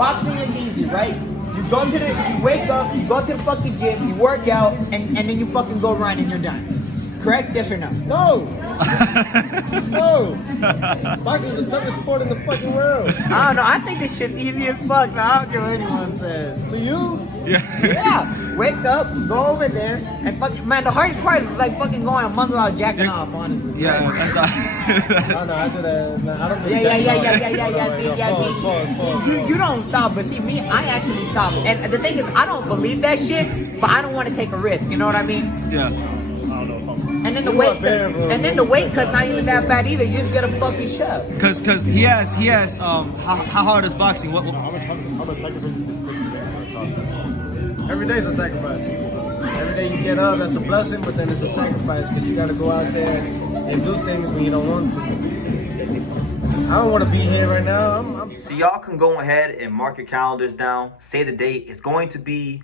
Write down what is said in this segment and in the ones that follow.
boxing is easy, right? You wake up, you go to the fucking gym, you work out, and then you fucking go run and you're done. Correct? Yes or no? No. No. Boxing is the toughest sport in the fucking world. I don't know. I think this shit's easy as fuck. Now, I don't care what anyone says. To you? Yeah. Wake up, go over there, and fucking, man, the hardest part is like fucking going a month without jacking off, honestly. Yeah. No, I do that. No, I don't think See, you don't stop, but see, me, I actually stop. And the thing is, I don't believe that shit, but I don't want to take a risk. You know what I mean? Yeah. And then the weight cut's not even that bad either. You just get a fucking shove. Cause he has how hard is boxing? What? Every day is a sacrifice. Every day you get up, that's a blessing, but then it's a sacrifice because you got to go out there and do things when you don't want to. I don't want to be here right now. So y'all can go ahead and mark your calendars down. Say the date. It's going to be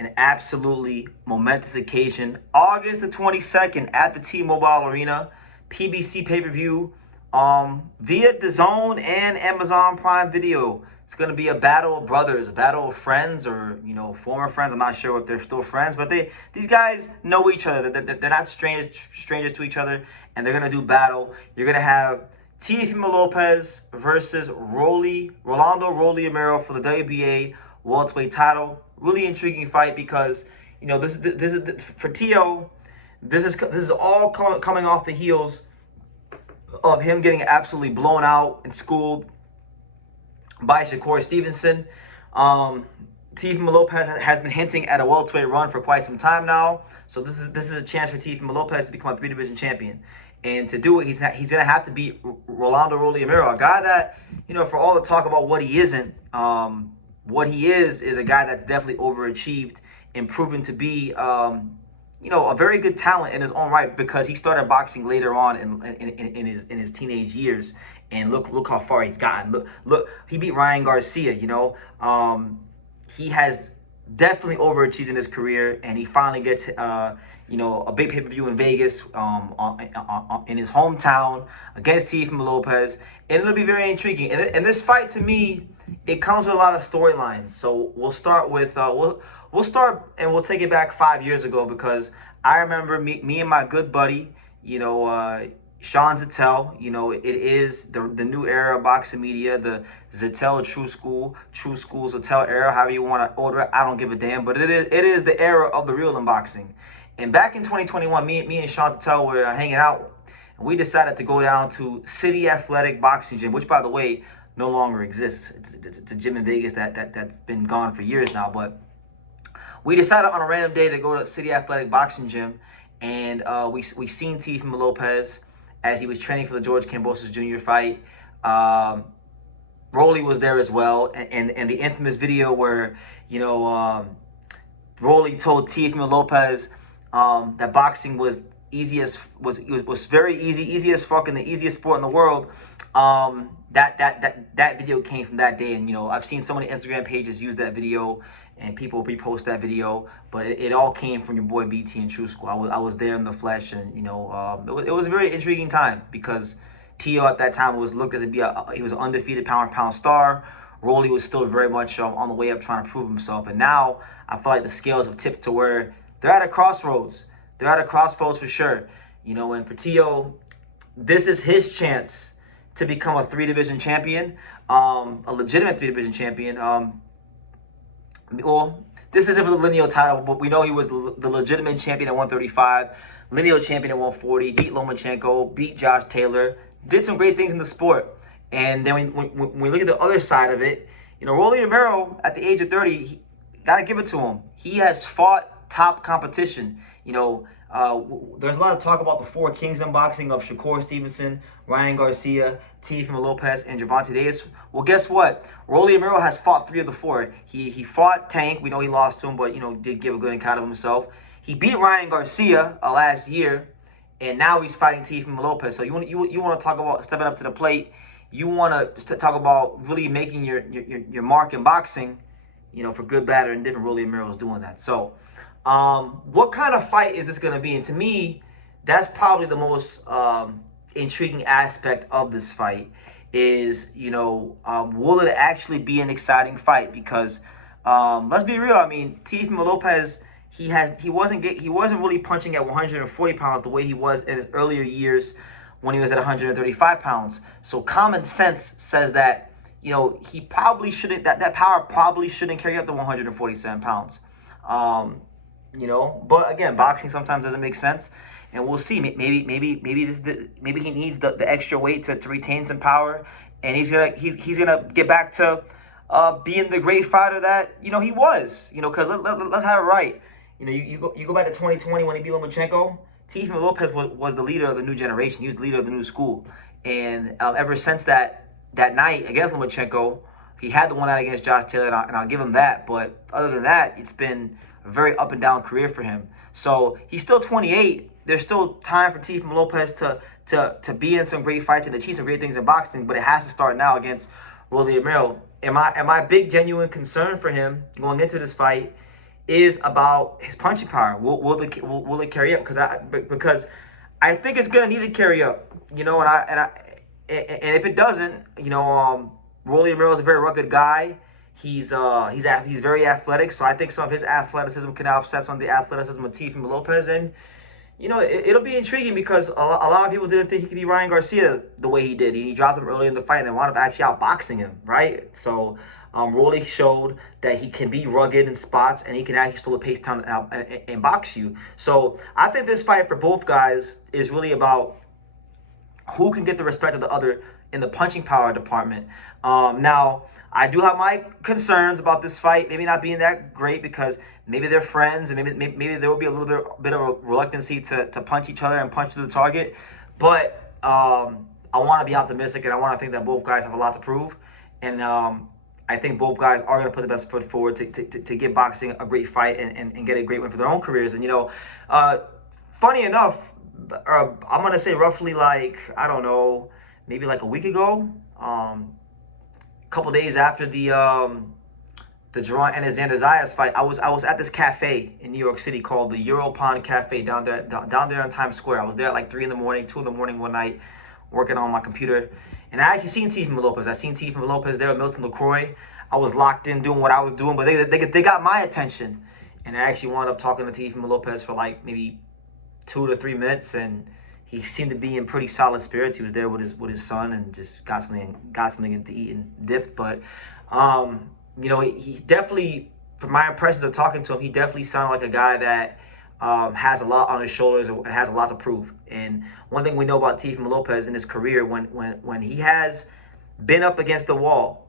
an absolutely momentous occasion. August the 22nd at the T-Mobile Arena. PBC pay-per-view via DAZN and Amazon Prime Video. It's going to be a battle of brothers, a battle of friends, or, you know, former friends. I'm not sure if they're still friends, but these guys know each other. They're not strangers to each other, and they're going to do battle. You're going to have Teofimo Lopez versus Rolando Romero for the WBA welterweight title. Really intriguing fight because, you know, this is for Tio. This is all coming off the heels of him getting absolutely blown out and schooled by Shakur Stevenson. Teofimo Lopez has been hinting at a welterweight run for quite some time now. So this is a chance for Teofimo Lopez to become a 3-division champion. And to do it, he's gonna have to beat Rolando Romero, a guy that, you know, for all the talk about what he isn't, what he is a guy that's definitely overachieved and proven to be, you know, a very good talent in his own right, because he started boxing later on in his teenage years, and look how far he's gotten. Look, he beat Ryan Garcia. You know, he has definitely overachieved in his career, and he finally gets you know, a big pay-per-view in Vegas in his hometown against Teofimo Lopez, and it'll be very intriguing. And this fight, to me, it comes with a lot of storylines. So we'll start with we'll start and we'll take it back 5 years ago, because I remember me and my good buddy, you know, Sean Zettel. You know, it is the new era of boxing media, the Zettel True School Zettel era, however you want to order it. I don't give a damn, but it is the era of the real in boxing. And back in 2021, me and Sean Zettel were hanging out, and we decided to go down to City Athletic Boxing Gym, which, by the way, no longer exists. It's a gym in Vegas that's been gone for years now. But we decided on a random day to go to City Athletic Boxing Gym, and we seen Teofimo Lopez as he was training for the George Kambosos Jr. fight. Rolly was there as well, and the infamous video where, you know, Rolly told Teofimo Lopez that boxing was very easy as fuck, and the easiest sport in the world. That video came from that day, and, you know, I've seen so many Instagram pages use that video and people repost that video, but it all came from your boy BT in True School. I was there in the flesh, and, you know, it was a very intriguing time, because Tio at that time was looked at to be he was an undefeated pound-for-pound star. Rolly was still very much on the way up, trying to prove himself, and now I feel like the scales have tipped to where they're at a crossroads. They're at a crossroads for sure, you know. And for Tio, this is his chance to become a 3-division champion, a legitimate 3-division champion. Well, this isn't for the lineal title, but we know he was the legitimate champion at 135, lineal champion at 140, beat Lomachenko, beat Josh Taylor, did some great things in the sport. And then when we look at the other side of it, you know, Rolly Romero at the age of 30, got to give it to him. He has fought top competition. You know, there's a lot of talk about the 4 kings in boxing of Shakur Stevenson, Ryan Garcia, Teofimo Lopez, and Gervonta Davis. Well, guess what? Rolly Romero has fought 3 of the 4. He fought Tank. We know he lost to him, but, you know, did give a good account of himself. He beat Ryan Garcia last year, and now he's fighting Teofimo Lopez. So you want to talk about stepping up to the plate. You want to talk about really making your mark in boxing. You know, for good, bad, or indifferent, Rolly Romero is doing that. So, what kind of fight is this going to be? And to me, that's probably the most intriguing aspect of this fight, is, will it actually be an exciting fight? Because let's be real. I mean, Teofimo Lopez, he wasn't really punching at 140 pounds the way he was in his earlier years when he was at 135 pounds. So common sense says that, he probably shouldn't, that power probably shouldn't carry up to 147 pounds. But again, boxing sometimes doesn't make sense, and we'll see. Maybe he needs the extra weight to retain some power, and he's gonna get back to being the great fighter that he was. Because let's have it right. You go back to 2020 when he beat Lomachenko. Teofimo Lopez was the leader of the new generation. He was the leader of the new school, and ever since that night against Lomachenko, he had the one out against Josh Taylor, and I'll give him that. But other than that, it's been a very up and down career for him. So he's still 28. There's still time for Teofimo Lopez to be in some great fights and achieve some great things in boxing, but it has to start now against Romero. And my big genuine concern for him going into this fight is about his punching power. Will it carry up? Because I think it's gonna need to carry up. And if it doesn't, Rolly Romero is a very rugged guy. He's very athletic, so I think some of his athleticism can offset some of the athleticism of Teofimo Lopez, and it'll be intriguing because a lot of people didn't think he could be Ryan Garcia the way he did. He dropped him early in the fight and wound up actually outboxing him, right? So Rolly showed that he can be rugged in spots and he can actually slow the pace down and box you. So I think this fight for both guys is really about who can get the respect of the other in the punching power department. Now, I do have my concerns about this fight, maybe not being that great because maybe they're friends and maybe there will be a little bit of a reluctancy to punch each other and punch to the target. But I want to be optimistic and I want to think that both guys have a lot to prove. And I think both guys are going to put the best foot forward to give boxing a great fight and get a great win for their own careers. And, funny enough, I'm going to say roughly maybe like a week ago, couple days after the Jerron and Xander Zayas fight, I was at this cafe in New York City called the Europond Cafe down there on Times Square. I was there at like 3 in the morning, 2 in the morning one night, working on my computer, and I actually seen Teofimo Lopez. I seen Teofimo Lopez there with Milton LaCroix. I was locked in doing what I was doing, but they got my attention, and I actually wound up talking to Teofimo Lopez for like maybe 2 to 3 minutes, and he seemed to be in pretty solid spirits. He was there with his son and just got something to eat and dip. But he definitely, from my impressions of talking to him, he definitely sounded like a guy that has a lot on his shoulders and has a lot to prove. And one thing we know about Teofimo Lopez in his career, when he has been up against the wall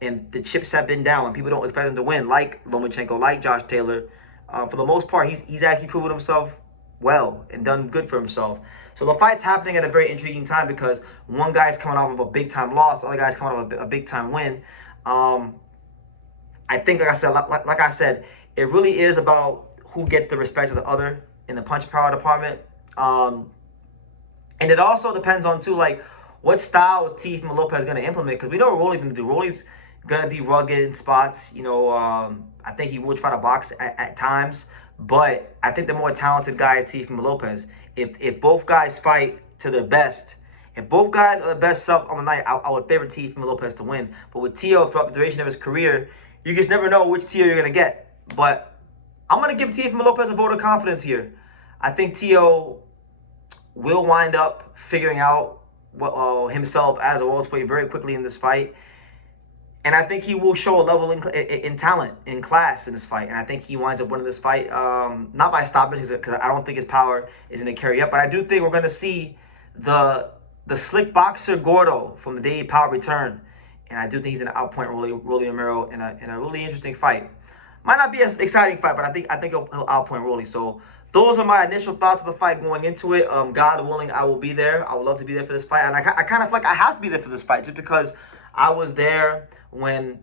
and the chips have been down and people don't expect him to win, like Lomachenko, like Josh Taylor, for the most part, he's actually proven himself well and done good for himself. So the fight's happening at a very intriguing time because one guy's coming off of a big-time loss, the other guy's coming off of a big-time win. I think, like I said, it really is about who gets the respect of the other in the punch power department. And it also depends on, too, like, what style is Teofimo Lopez going to implement? Because we know what Rolly's going to do. Rolly's going to be rugged in spots. I think he will try to box at times. But I think the more talented guy is Teofimo Lopez. If both guys fight to their best, if both guys are the best self on the night, I would favor Teofimo Lopez to win. But with Teo, throughout the duration of his career, you just never know which Teo you're going to get. But I'm going to give Teofimo Lopez a vote of confidence here. I think Teo will wind up figuring out himself as a welterweight very quickly in this fight. And I think he will show a level in talent, in class in this fight. And I think he winds up winning this fight, not by stoppage, because I don't think his power is going to carry up. But I do think we're going to see the slick boxer Gordo from the day he power return. And I do think he's going to outpoint Rolly Romero in a really interesting fight. Might not be an exciting fight, but I think he'll outpoint Rolly. So those are my initial thoughts of the fight going into it. God willing, I will be there. I would love to be there for this fight. And I kind of feel like I have to be there for this fight just because I was there when,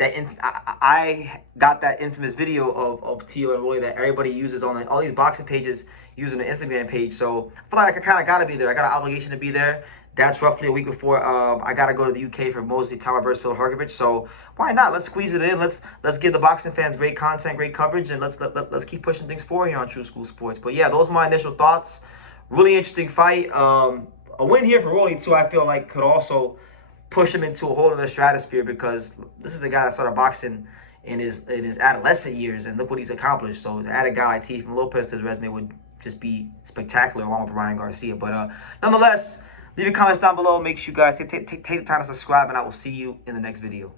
I got that infamous video of Teo and Rolly that everybody uses on all these boxing pages using the Instagram page. So I feel like I kind of got to be there. I got an obligation to be there. That's roughly a week before I got to go to the UK for Mosley Tower versus Phil Hergovich. So why not? Let's squeeze it in. Let's give the boxing fans great content, great coverage, and let's keep pushing things forward here on True School Sports. But yeah, those are my initial thoughts. Really interesting fight. A win here for Rolly too, I feel like could also push him into a whole other stratosphere, because this is a guy that started boxing in his adolescent years, and look what he's accomplished. So to add a guy like Teofimo Lopez to his resume would just be spectacular, along with Ryan Garcia. But nonetheless, leave your comments down below. Make sure you guys take the time to subscribe, and I will see you in the next video.